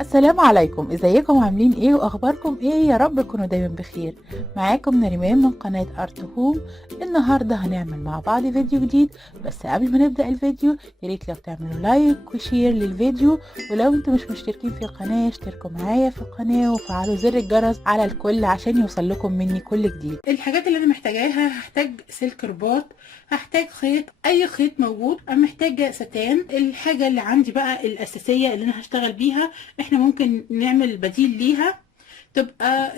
السلام عليكم، ازيكم عاملين ايه واخباركم ايه؟ يا رب تكونوا دايما بخير. معاكم نريمان من قناة ارت هوم. النهاردة هنعمل مع بعض فيديو جديد، بس قبل ما نبدأ الفيديو ياريت لو تعملوا لايك وشير للفيديو، ولو انتم مش مشتركين في القناة اشتركوا معايا في القناة وفعلوا زر الجرس على الكل عشان يوصل لكم مني كل جديد. الحاجات اللي انا محتاجاها، هحتاج سلك رباط، هحتاج خيط، اي خيط موجود، انا محتاجة ستان. الحاجة اللي عندي بقى الاساسية اللي انا هشتغل بيها، احنا ممكن نعمل بديل ليها، تبقى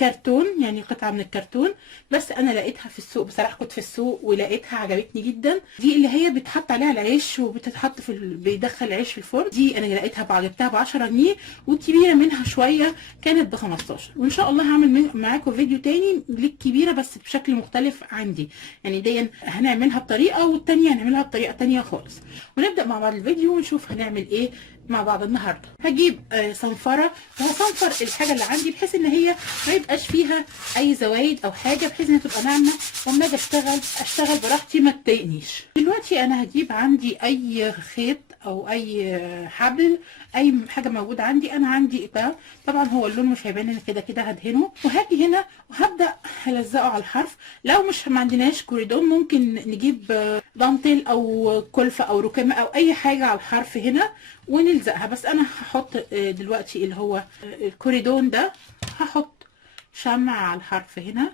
كرتون، يعني قطعة من الكرتون. بس انا لقيتها في السوق بصراحة، كنت في السوق ولقيتها عجبتني جدا. دي اللي هي بتحط عليها العيش وبتتحط بيدخل العيش في الفرن. دي انا لقيتها جبتها ب10 جنيه، والكبيرة منها شوية كانت ب15. وان شاء الله هعمل معاكم فيديو تاني للكبيرة بس بشكل مختلف عندي. يعني دي هنعملها بطريقة والتانية هنعملها بطريقة تانية خالص. ونبدأ مع بعض الفيديو ونشوف هنعمل ايه مع بعض النهارده. هجيب صنفره، وهصنفر الحاجه اللي عندي بحيث ان هي ما يبقاش فيها اي زوايد او حاجه، بحيث انها تبقى ناعمه واما اجي اشتغل براحتي ما تضايقنيش. دلوقتي انا هجيب عندي اي خيط او اي حبل، اي حاجه موجوده عندي. انا عندي ده طبعا هو اللون مش هيبان، انا كده كده هدهنه، وهاجي هنا وهبدا هلزقه على الحرف. لو مش ما عندناش كوريدون ممكن نجيب دانتيل او كلفه او ركامه او اي حاجه على الحرف هنا ونلزقها. بس انا هحط دلوقتي اللي هو الكوريدون ده، هحط شمع على الحرف هنا.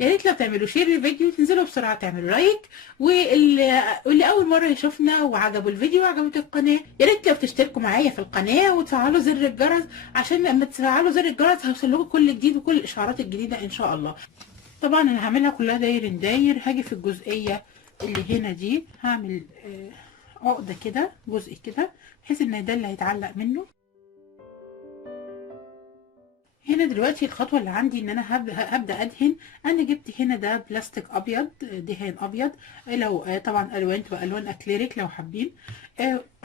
يا ريت لو تعملوا شير للفيديو، تنزلوا بسرعه تعملوا لايك، واللي اول مره يشوفنا وعجبوا الفيديو وعجبت القناه، يا ريت لو تشتركوا معايا في القناه وتفعلوا زر الجرس، عشان لما تفعلوا زر الجرس هيوصل لكم كل جديد وكل الاشعارات الجديده ان شاء الله. طبعا انا هعملها كلها داير داير. هاجي في الجزئيه اللي هنا دي هعمل عقده كده، جزء كده، بحيث ان ده اللي هيتعلق منه. هنا دلوقتي الخطوه اللي عندي ان انا هبدا ادهن. انا جبت هنا ده بلاستيك ابيض، دهان ابيض. لو طبعا الوان تبقى الوان اكليريك لو حابين.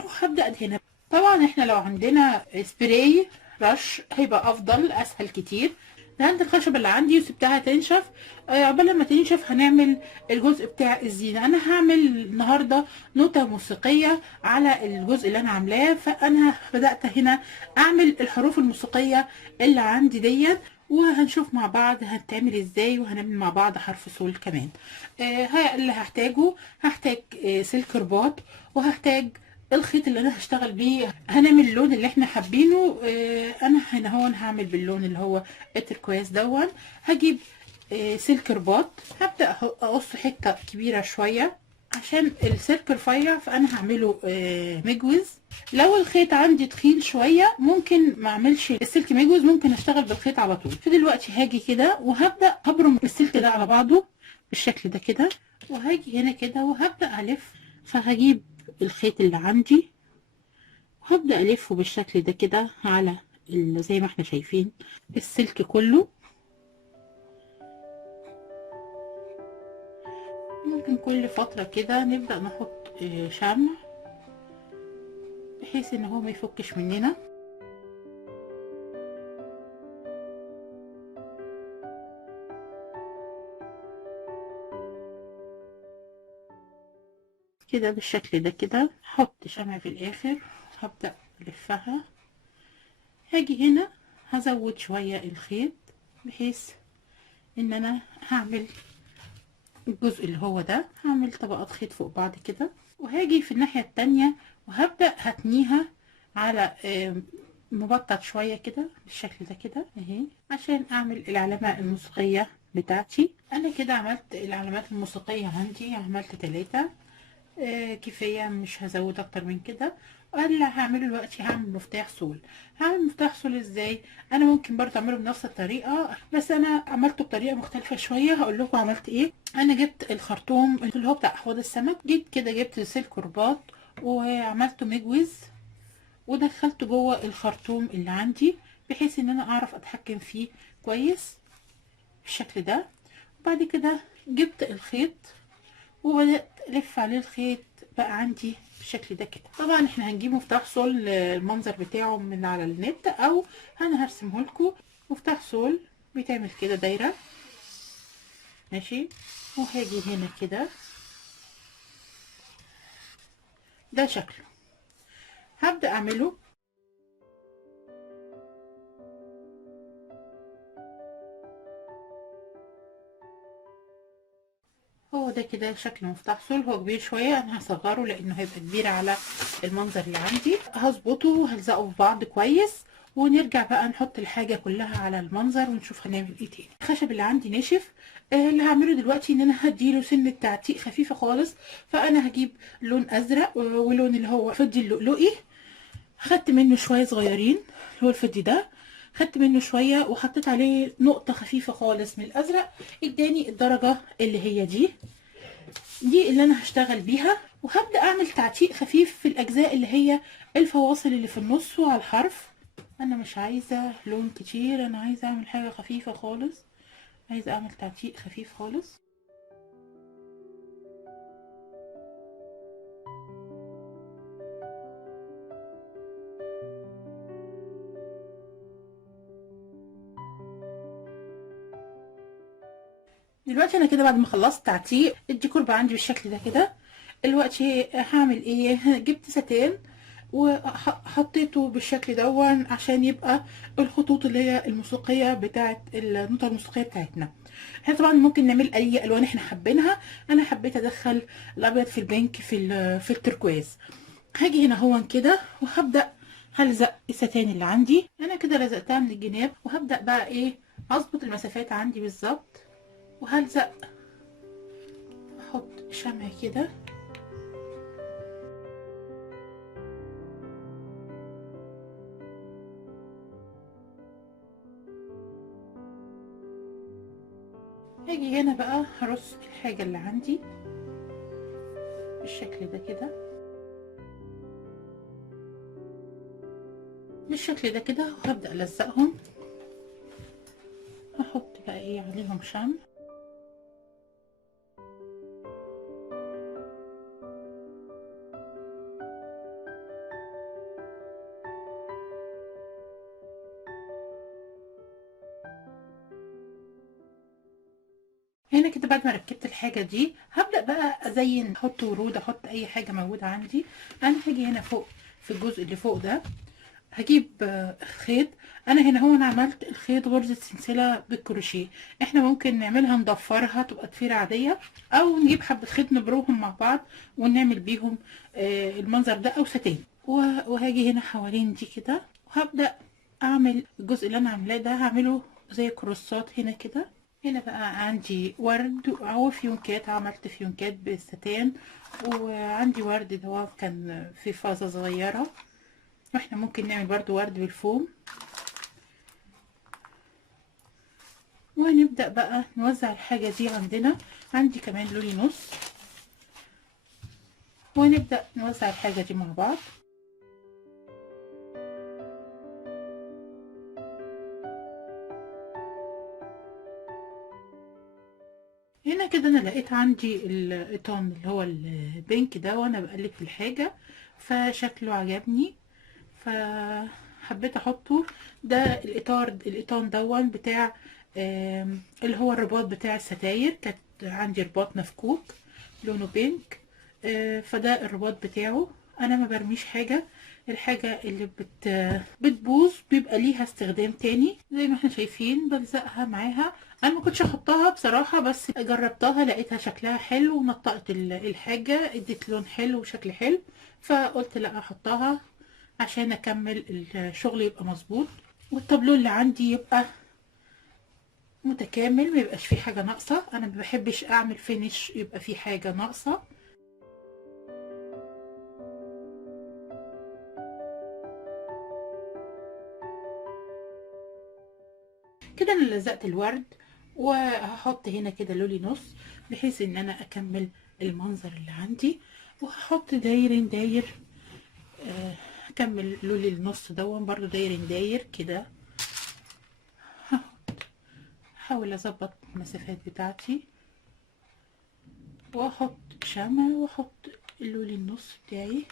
وهبدا ادهنها. طبعا احنا لو عندنا سبراي رش هيبقى افضل، اسهل كتير. دهنت الخشب اللي عندي وسبتها تنشف. عقبال ما تنشف هنعمل الجزء بتاع الزينه. انا هعمل النهارده نوتة موسيقيه على الجزء اللي انا عاملاه، فانا بدات هنا اعمل الحروف الموسيقيه اللي عندي ديت، وهنشوف مع بعض هتعمل ازاي، وهنعمل مع بعض حرف سول كمان. اللي هحتاجه، هحتاج سلك رباط، وهحتاج الخيط اللي انا هشتغل بيه. هنعمل اللون اللي احنا حابينه. انا هنا هون هعمل باللون اللي هو التركواز دون. هجيب سلك رباط، هبدأ اقص حتة كبيرة شوية عشان السلك رفيع، فانا هعمله مجوز. لو الخيط عندي تخين شوية ممكن ما اعملش السلك مجوز، ممكن اشتغل بالخيط على طول. فدلوقتي هاجي كده وهبدأ هبرم السلك ده على بعضه بالشكل ده كده، وهاجي هنا كده وهبدأ الف. فهجيب الخيط اللي عندي وهبدأ الفه بالشكل ده كده على زي ما احنا شايفين السلك كله. ممكن كل فترة كده نبدأ نحط شمع بحيث ان هو ما يفكش مننا. كده بالشكل ده كده هحط شمع في الاخر، هبدأ الفها. هاجي هنا هزود شوية الخيط بحيث ان انا هعمل الجزء اللي هو ده، هعمل طبقات خيط فوق بعض كده. وهاجي في الناحية التانية وهبدأ هتنيها على مبطط شوية كده بالشكل ده كده اهي، عشان اعمل العلامة الموسيقية بتاعتي. انا كده عملت العلامات الموسيقية عندي، عملت 3 كفاية، مش هزود اكتر من كده. اللي هعمله دلوقتي هعمل مفتاح صول. هعمل مفتاح صول ازاي؟ انا ممكن برضه اعمله بنفس الطريقة، بس انا عملته بطريقة مختلفة شوية. هقول لكم عملت ايه. انا جبت الخرطوم اللي هو بتاع احواض السمك، جيت كده جبت سلك رباط وعملته مجوز ودخلته جوه الخرطوم اللي عندي، بحيث ان انا اعرف اتحكم فيه كويس بالشكل ده. وبعد كده جبت الخيط وبدأت ألف عليه الخيط بقى عندي بالشكل ده كده. طبعا احنا هنجيب مفتاح صول المنظر بتاعه من على النت، او انا هرسمه لكم. مفتاح صول بيتعمل كده دايرة ماشي، وهاجي هنا كده ده شكله. هبدأ اعمله ده كده شكل مفتاح صلب، هو كبير شويه، انا هصغره لانه هيبقى كبير على المنظر اللي عندي. هظبطه وهلزقه في بعض كويس، ونرجع بقى نحط الحاجه كلها على المنظر ونشوف هنعمل ايه تاني. الخشب اللي عندي ناشف. اللي هعمله دلوقتي ان انا هديله سنه تعتيق خفيفه خالص. فانا هجيب لون ازرق ولون اللي هو فضي اللؤلؤي، خدت منه شويه صغيرين اللي هو الفضي ده، خدت منه شويه وحطيت عليه نقطه خفيفه خالص من الازرق، اداني الدرجه اللي هي دي اللي انا هشتغل بيها. وهبدا اعمل تعتيق خفيف في الاجزاء اللي هي الفواصل اللي في النص وعلى الحرف. انا مش عايزه لون كتير، انا عايزه اعمل حاجه خفيفه خالص، عايزه اعمل تعتيق خفيف خالص. دلوقتي انا كده بعد ما خلصت تعتيق الديكور بقى عندي بالشكل ده كده. دلوقتي هعمل ايه؟ جبت ستان وحطيته بالشكل دون عشان يبقى الخطوط اللي هي الموسيقيه بتاعه النوتة الموسيقيه بتاعتنا. احنا طبعا ممكن نعمل اي الوان احنا حابينها، انا حبيت ادخل الابيض في البينك في التركواز. هاجي هنا هون كده وهبدا هلزق الستان اللي عندي. انا كده لزقتها من الجناب، وهبدا بقى ايه اظبط المسافات عندي بالظبط، وهلزق احط شمع كده. هاجي هنا بقى هرص الحاجة اللي عندي بالشكل ده كده، بالشكل ده كده، وهبدأ ألزقهم. هحط بقى ايه عليهم شمع. هنا كده بعد ما ركبت الحاجة دي هبدأ بقى أزين، أحط ورود، أحط أي حاجة موجودة عندي. أنا هاجي هنا فوق في الجزء اللي فوق ده هجيب خيط. انا هنا هو انا عملت الخيط غرزة سلسلة بالكروشيه. احنا ممكن نعملها نضفرها تبقى ضفيرة عادية، او نجيب حبة خيط نبروهم مع بعض ونعمل بيهم المنظر ده او ستان. وهاجي هنا حوالين دي كده، وهبدأ اعمل الجزء اللي انا عاملاه ده هعمله زي كروسات هنا كده. هنا بقى عندي ورد او فيونكات، عملت فيونكات بالستان، وعندي ورد ده كان في فازة صغيرة، واحنا ممكن نعمل برضو ورد بالفوم. ونبدأ بقى نوزع الحاجة دي عندنا. عندي كمان لولي نص، ونبدأ نوزع الحاجة دي مع بعض. هنا كده انا لقيت عندي القطان اللي هو البينك ده، وانا بقلب في الحاجة فشكله عجبني فحبيت احطه. ده القطان دون بتاع اللي هو الرباط بتاع الستاير. كانت عندي رباط مفكوك لونه بينك، فده الرباط بتاعه. انا ما برميش حاجة، الحاجة اللي بتبوظ بيبقى ليها استخدام تاني. زي ما احنا شايفين بلزقها معاها. انا ما كنتش احطها بصراحة، بس جربتها لقيتها شكلها حلو ونطقت الحاجة، ادت لون حلو وشكل حلو، فقلت لا احطها عشان اكمل الشغل يبقى مظبوط، والتابلو اللي عندي يبقى متكامل، ما يبقاش فيه حاجة ناقصة. انا ما بحبش اعمل فينش يبقى فيه حاجة ناقصة. كده انا لزقت الورد، وهحط هنا كده لولي نص بحيث ان انا اكمل المنظر اللي عندي. وهحط داير داير، اكمل لولي النص دون برضو داير داير كده. هحاول اظبط المسافات بتاعتي، واحط شمع واحط اللولي النص بتاعي.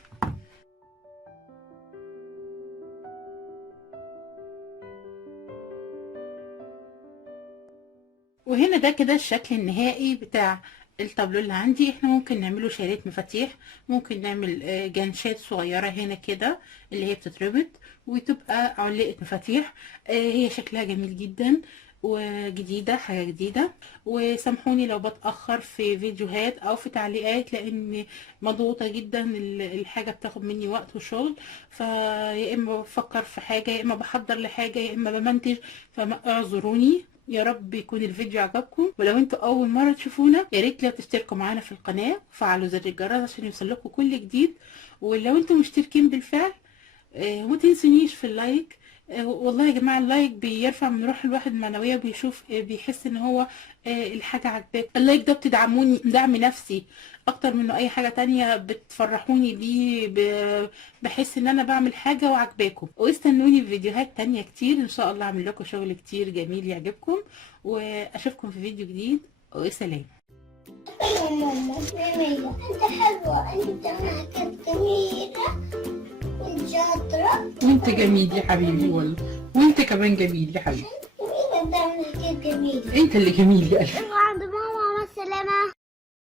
وهنا ده كده الشكل النهائي بتاع التابلو اللي عندي. احنا ممكن نعمله شريط مفاتيح، ممكن نعمل جنشات صغيرة هنا كده اللي هي بتتربط وتبقى علقة مفاتيح. هي شكلها جميل جدا، وجديدة، حاجة جديدة. وسامحوني لو بتأخر في فيديوهات او في تعليقات، لان مضغوطة جدا، الحاجة بتاخد مني وقت وشغل، فيا اما بفكر في حاجة، يا اما بحضر لحاجة، يا اما بمنتج، فاعذروني. يا رب يكون الفيديو عجبكم، ولو انتوا اول مرة تشوفونا يا ريت لو تشتركوا معانا في القناة وفعلوا زر الجرس عشان يوصلكوا كل جديد. ولو انتوا مشتركين بالفعل وما تنسونيش في اللايك. والله يا جماعة اللايك بيرفع من روح الواحد معنوية، بيشوف بيحس ان هو الحاجة عجباك. اللايك ده بتدعموني دعم نفسي اكتر منه اي حاجة تانية، بتفرحوني بيه، بحس ان انا بعمل حاجة وعجباكم. واستنوني في فيديوهات تانية كتير ان شاء الله، اعمل لكم شغل كتير جميل يعجبكم، واشوفكم في فيديو جديد، وسلام. ماما جميلة، انت حلوة، انت معك جميلة والشاطرة. وانت جميل يا حبيبي والله، وانت كمان جميل يا حبيبي. انت معك جميلة. انت اللي جميل يا قلبي. عند ماما والسلامة.